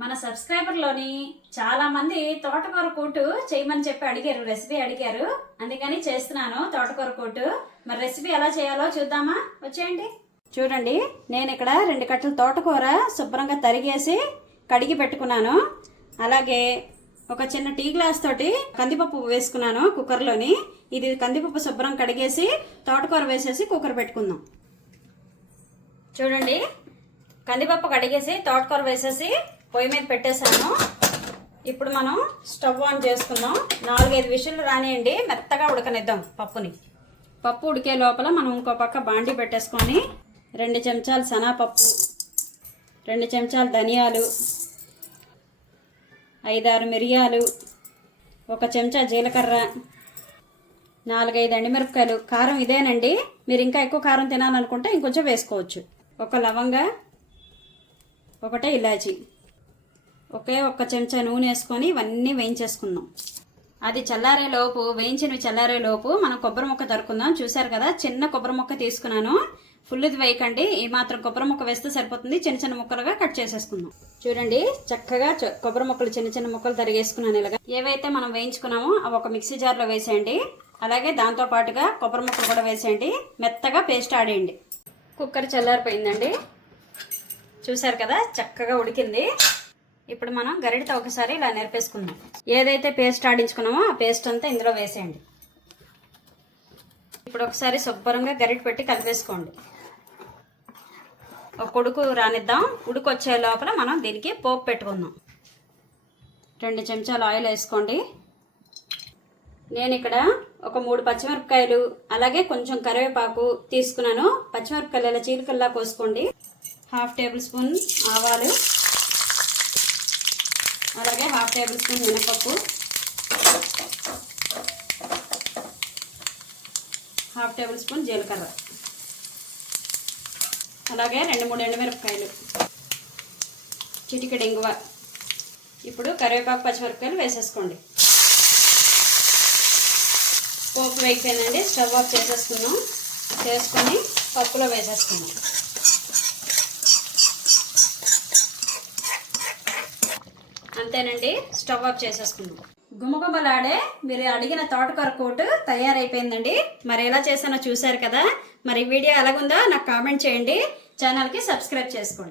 మన సబ్స్క్రైబర్లోని చాలా మంది తోటకూర కూటు చేయమని చెప్పి అడిగారు, రెసిపీ అడిగారు. అందుకని చేస్తున్నాను తోటకూర కూటు. మరి రెసిపీ ఎలా చేయాలో చూద్దామా? వచ్చేయండి. చూడండి, నేను ఇక్కడ 2 కట్టలు తోటకూర శుభ్రంగా తరిగేసి కడిగి పెట్టుకున్నాను. అలాగే ఒక చిన్న టీ గ్లాస్ తోటి కందిపప్పు వేసుకున్నాను కుక్కర్లోని. ఇది కందిపప్పు శుభ్రం కడిగేసి తోటకూర వేసేసి కుక్కర్ పెట్టుకుందాం. చూడండి, కందిపప్పు కడిగేసి తోటకూర వేసేసి పొయ్యి మీద పెట్టేశాను. ఇప్పుడు మనం స్టవ్ ఆన్ చేసుకుందాం. 4-5 విషులు రానియండి, మెత్తగా ఉడకనిద్దాం పప్పుని. పప్పు ఉడికే లోపల మనం ఇంకో పక్క బాండీ పెట్టేసుకొని 2 చెంచాలు శనగపప్పు, 2 చెంచాలు ధనియాలు, 5-6 మిరియాలు, 1 చెంచా జీలకర్ర, 4-5 ఎండుమిరపకాయలు. కారం ఇదేనండి, మీరు ఇంకా ఎక్కువ కారం తినాలనుకుంటే ఇంకొంచెం వేసుకోవచ్చు. 1 లవంగా, 1 ఇలాచి, 1 చెంచా నూనె వేసుకొని ఇవన్నీ వేయించేసుకుందాం. అది చల్లారేలోపు, వేయించినవి చల్లారేలోపు మనం కొబ్బరి ముక్క తరుకుందాం. చూసారు కదా, చిన్న కొబ్బరి ముక్క తీసుకున్నాను. ఫుల్ది వేయకండి, ఈ మాత్రం కొబ్బరి ముక్క వేస్తే సరిపోతుంది. చిన్న చిన్న ముక్కలుగా కట్ చేసేసుకుందాం. చూడండి, చక్కగా కొబ్బరి ముక్కలు చిన్న చిన్న ముక్కలు తరిగేసుకున్నాను. ఇలాగా ఏవైతే మనం వేయించుకున్నామో అవి ఒక మిక్సీ జార్లో వేసేయండి. అలాగే దాంతో పాటుగా కొబ్బరి ముక్కలు కూడా వేసేయండి. మెత్తగా పేస్ట్ ఆడేయండి. కుక్కర్ చల్లారిపోయిందండి. చూసారు కదా, చక్కగా ఉడికింది. ఇప్పుడు మనం గరిటతో ఒకసారి ఇలా నెరిపేసుకుందాం. ఏదైతే పేస్ట్ ఆడించుకున్నామో ఆ పేస్ట్ అంతా ఇందులో వేసేయండి. ఇప్పుడు ఒకసారి శుభ్రంగా గరిట పెట్టి కలిపేసుకోండి. ఒక ఉడుకు రానిద్దాం. ఉడుకు వచ్చే లోపల మనం దీనికి పోపు పెట్టుకుందాం. 2 చెంచాలు ఆయిల్ వేసుకోండి. నేను ఇక్కడ ఒక 3 పచ్చిమిరపకాయలు, అలాగే కొంచెం కరివేపాకు తీసుకున్నాను. పచ్చిమిరపకాయలు ఇలా చీలికల్లా కోసుకోండి. 1/2 టేబుల్ స్పూన్ ఆవాలు, అలాగే 1/2 టేబుల్ స్పూన్ మినపప్పు, 1/2 టేబుల్ స్పూన్ జీలకర్ర, అలాగే 2-3 ఎండుమిరపకాయలు, చిటికెడు ఇంగువ. ఇప్పుడు కరివేపాకు, పచ్చిమిరపకాయలు వేసేసుకోండి. పోపు వేగిపోయిందండి. స్టవ్ ఆఫ్ చేసేసుకుందాం. చేసుకొని పప్పులో వేసేసుకుందాం. అంతేనండి, స్టవ్ ఆఫ్ చేసేసుకుందాం. గుమగుమలాడే మీరు అడిగిన తోటకూర కూటు తయారైపోయిందండి. మరి ఎలా చేసానో చూశారు కదా. మరి వీడియో ఎలాగుందో నాకు కామెంట్ చేయండి. ఛానల్కి సబ్స్క్రైబ్ చేసుకోండి.